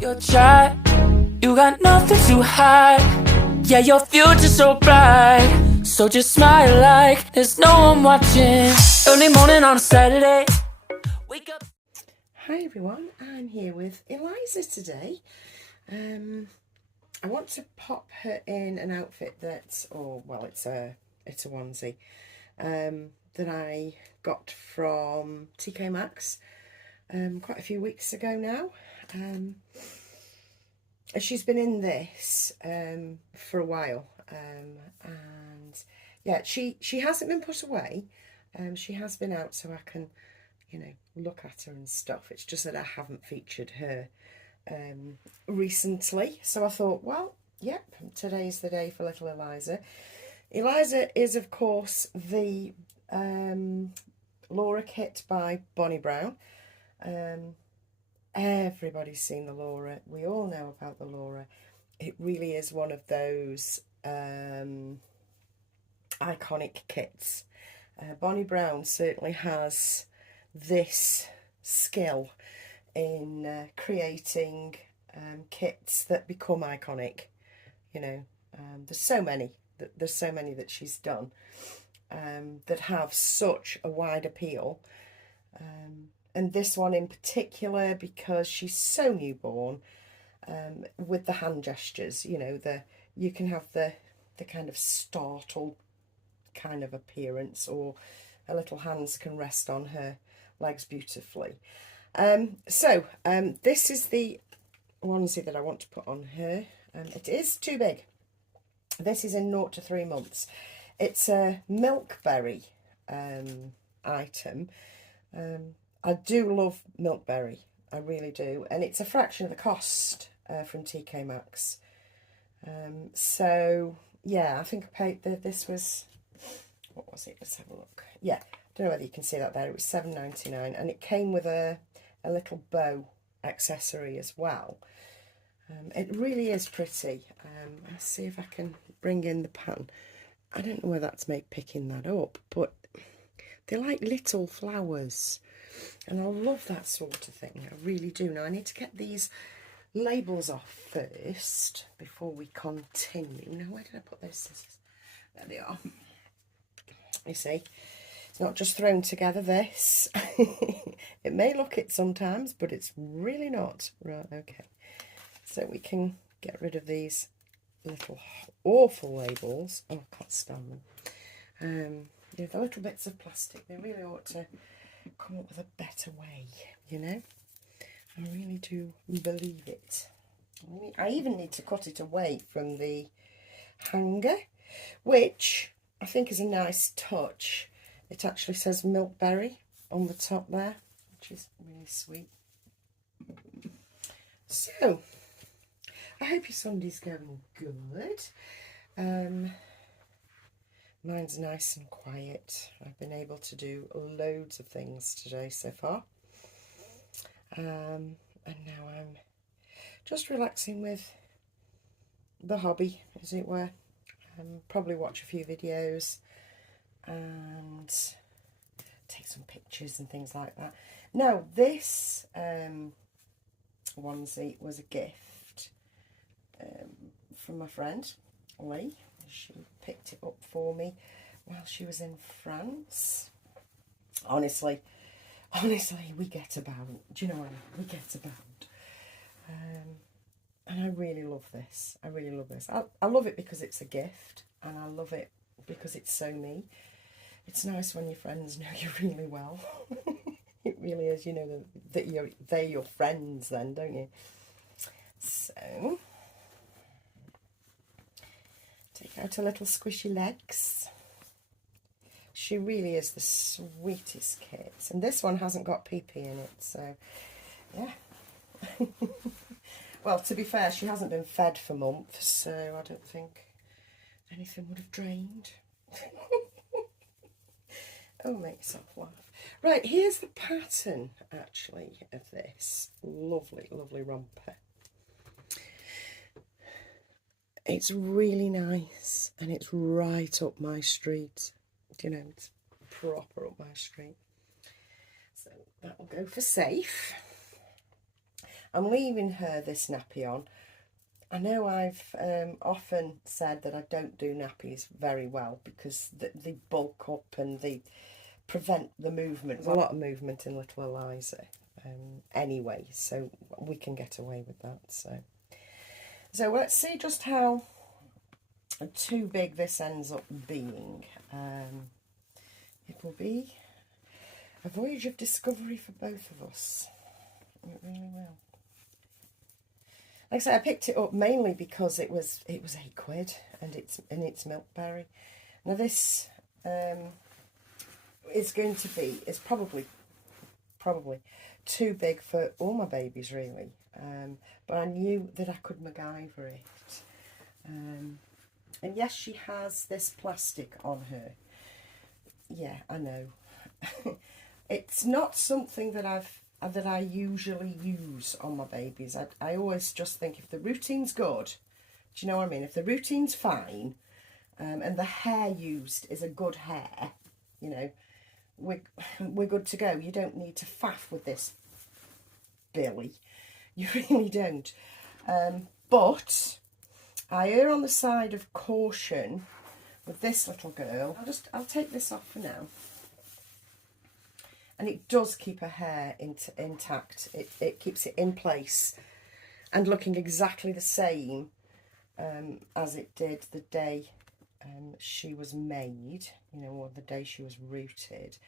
You're shy, you got nothing to hide. Yeah, your future's so bright. So just smile like there's no one watching. Early morning on a Saturday. Wake up. Hi everyone, I'm here with Eliza today. I want to pop her in an outfit that, it's a onesie that I got from TK Maxx quite a few weeks ago now. She's been in this for a while, and yeah, she hasn't been put away. She has been out so I can, look at her and stuff. It's just that I haven't featured her recently, so I thought, well, yep, today's the day for little Eliza. Eliza is, of course, the Laura kit by Bonnie Brown. Everybody's seen the Laura. We all know about the Laura. It really is one of those iconic kits. Bonnie Brown certainly has this skill in creating kits that become iconic. There's so many that she's done that have such a wide appeal. And this one in particular, because she's so newborn, with the hand gestures, you can have the kind of startled kind of appearance, or her little hands can rest on her legs beautifully. This is the onesie that I want to put on her. It is too big. This is in 0 to 3 months. It's a milkberry item. I do love milkberry, I really do, and it's a fraction of the cost from TK Maxx. So yeah, I think I paid this was, what was it? Let's have a look. Yeah, I don't know whether you can see that there. It was £7.99, and it came with a little bow accessory as well. It really is pretty. Let's see if I can bring in the pattern. I don't know whether that's picking that up, but they're like little flowers. And I love that sort of thing. I really do. Now I need to get these labels off first before we continue. Now, where did I put those scissors? There they are. You see, it's not just thrown together, this. It may look it sometimes, but it's really not. Right, okay. So we can get rid of these little awful labels. Oh, I can't stand them. The little bits of plastic, they really ought to come up with a better way, I really do believe it. I even need to cut it away from the hanger, which I think is a nice touch. It actually says milkberry on the top there, which is really sweet. So I hope your Sunday's going good. Mine's nice and quiet. I've been able to do loads of things today so far. And now I'm just relaxing with the hobby, as it were. Probably watch a few videos and take some pictures and things like that. Now, this onesie was a gift from my friend, Lee. She picked it up for me while she was in France. Honestly, we get about. Do you know what I mean? We get about. And I really love this. I really love this. I love it because it's a gift, and I love it because it's so me. It's nice when your friends know you really well. It really is. You know that they're your friends then, don't you? So take out her little squishy legs. She really is the sweetest kit. And this one hasn't got pee-pee in it, so yeah. Well, to be fair, she hasn't been fed for months, so I don't think anything would have drained. Oh, make yourself laugh. Right, here's the pattern, actually, of this lovely, lovely romper. It's really nice, and it's right up my street. It's proper up my street. So that will go for safe. I'm leaving her this nappy on. I know I've often said that I don't do nappies very well because they bulk up and they prevent the movement. There's a lot of movement in little Eliza anyway, so we can get away with that. So let's see just how too big this ends up being. It will be a voyage of discovery for both of us. It really will. Like I said, I picked it up mainly because it was £8 and it's milkberry. Now this is going to be, it's probably too big for all my babies really. But I knew that I could MacGyver it. And yes, she has this plastic on her. Yeah, I know. It's not something that I usually use on my babies. I always just think if the routine's good, do you know what I mean? If the routine's fine, and the hair used is a good hair, you know, we're good to go. You don't need to faff with this, Billy. You really don't. But I err on the side of caution with this little girl. I'll take this off for now. And it does keep her hair intact. It keeps it in place and looking exactly the same as it did the day she was made, you know, or the day she was rooted.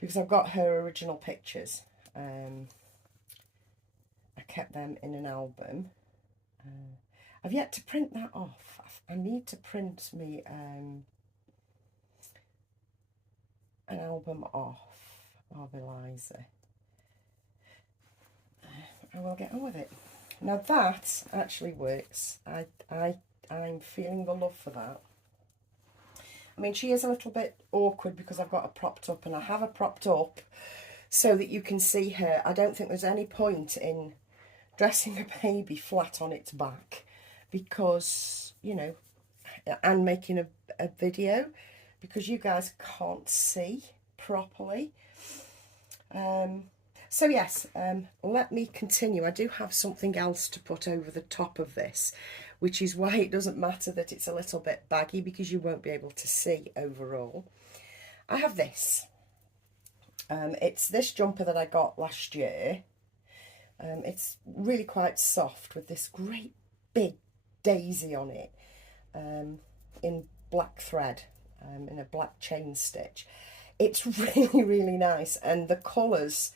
Because I've got her original pictures. I kept them in an album. I've yet to print that off. I need to print me an album off of Eliza. I will get on with it. Now that actually works. I'm feeling the love for that. I mean, she is a little bit awkward because I've got her propped up, and I have her propped up so that you can see her. I don't think there's any point in dressing a baby flat on its back because, you know, and making a video because you guys can't see properly. So yes, let me continue. I do have something else to put over the top of this, which is why it doesn't matter that it's a little bit baggy because you won't be able to see overall. I have this. It's this jumper that I got last year. It's really quite soft with this great big daisy on it in black thread, in a black chain stitch. It's really, really nice, and the colours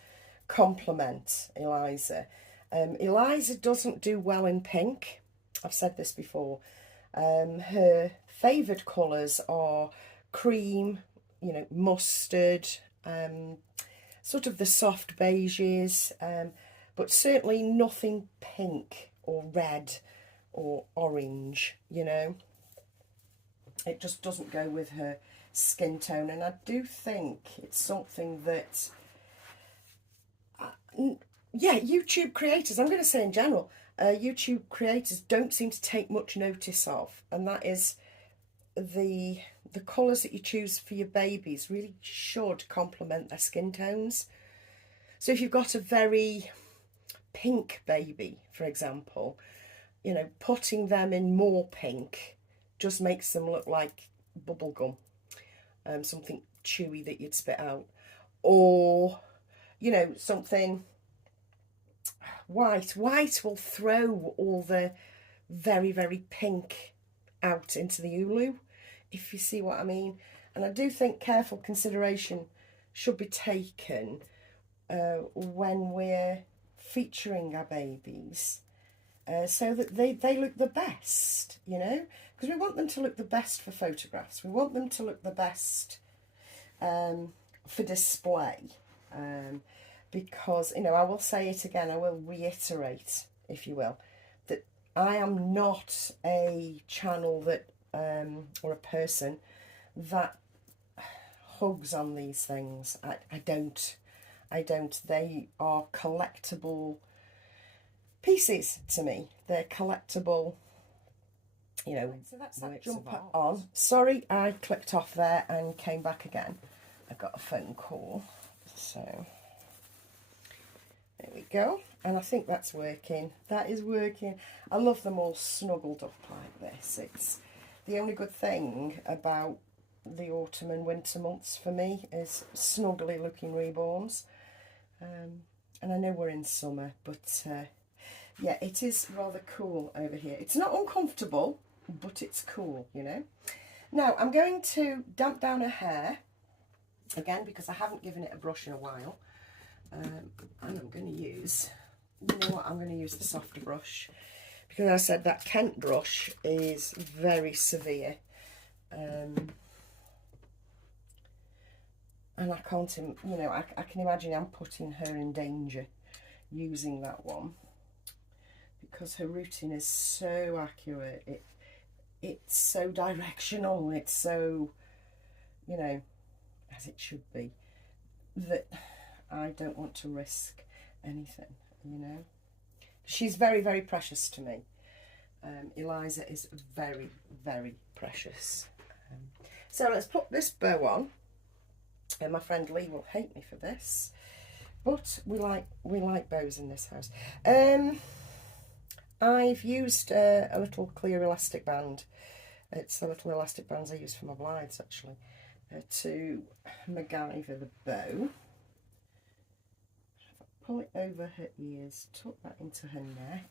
complement Eliza. Eliza doesn't do well in pink. I've said this before. Her favoured colours are cream, you know, mustard, sort of the soft beiges, but certainly nothing pink or red or orange, you know. It just doesn't go with her skin tone, and I do think it's something that yeah, YouTube creators, I'm going to say in general, YouTube creators don't seem to take much notice of, and that is the colours that you choose for your babies really should complement their skin tones. So if you've got a very pink baby, for example, you know, putting them in more pink just makes them look like bubblegum, something chewy that you'd spit out, or, you know, something white. White will throw all the very, very pink out into the Ulu, if you see what I mean. And I do think careful consideration should be taken when we're featuring our babies, so that they look the best, you know, because we want them to look the best for photographs. We want them to look the best for display, because, you know, I will say it again, I will reiterate, if you will, that I am not a channel that, or a person that hugs on these things. I don't. They are collectible pieces to me. They're collectible, you know. So that's that jumper on. Sorry, I clicked off there and came back again. I got a phone call, so There we go. And I think that's working. That is working. I love them all snuggled up like this. It's the only good thing about the autumn and winter months for me is snuggly looking Reborns. And I know we're in summer, but yeah, it is rather cool over here. It's not uncomfortable, but it's cool, you know. Now I'm going to damp down her hair again because I haven't given it a brush in a while. And I'm going to use, you know what, I'm going to use the softer brush because as I said, that Kent brush is very severe. And I can't, you know, I can imagine I'm putting her in danger using that one because her routing is so accurate. It's so directional. It's so, you know, as it should be, that I don't want to risk anything, you know. She's very, very precious to me. Eliza is very, very precious. So let's put this bow on. And my friend Lee will hate me for this, but we like bows in this house. I've used a little clear elastic band. It's the little elastic bands I use for my blides actually, to MacGyver the bow. Pull it over her ears, tuck that into her neck.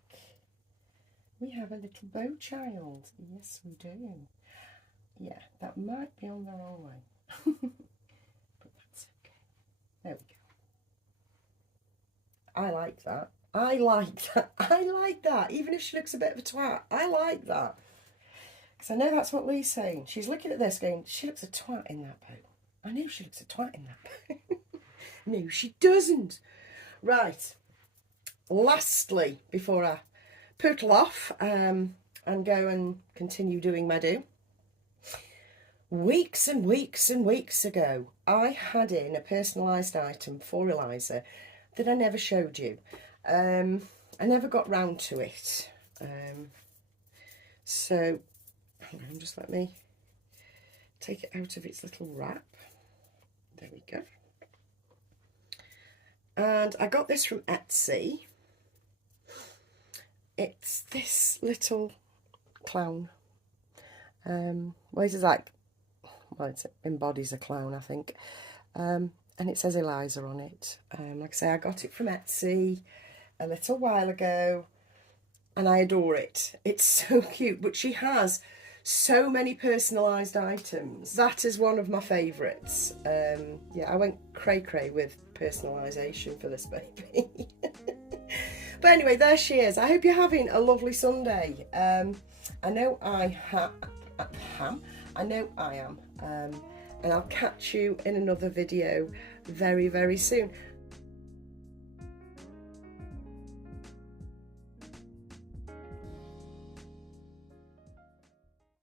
We have a little bow child. Yes, we do. Yeah, that might be on the wrong way. But that's okay. There we go. I like that. I like that. I like that. Even if she looks a bit of a twat, I like that. Because I know that's what Lee's saying. She's looking at this going, she looks a twat in that bow. I know she looks a twat in that bow. No, she doesn't. Right, lastly, before I poodle off and go and continue doing my do, weeks and weeks and weeks ago, I had in a personalised item for Eliza that I never showed you. I never got round to it. So, hang on, just let me take it out of its little wrap. There we go. And I got this from Etsy. It's this little clown. Well, it is like, well, it embodies a clown, I think. And it says Eliza on it. Like I say, I got it from Etsy a little while ago, and I adore it. It's so cute, but she has so many personalised items. That is one of my favourites. Yeah, I went cray-cray with personalisation for this baby. But anyway, there she is. I hope you're having a lovely Sunday. I know I am. And I'll catch you in another video very, very soon.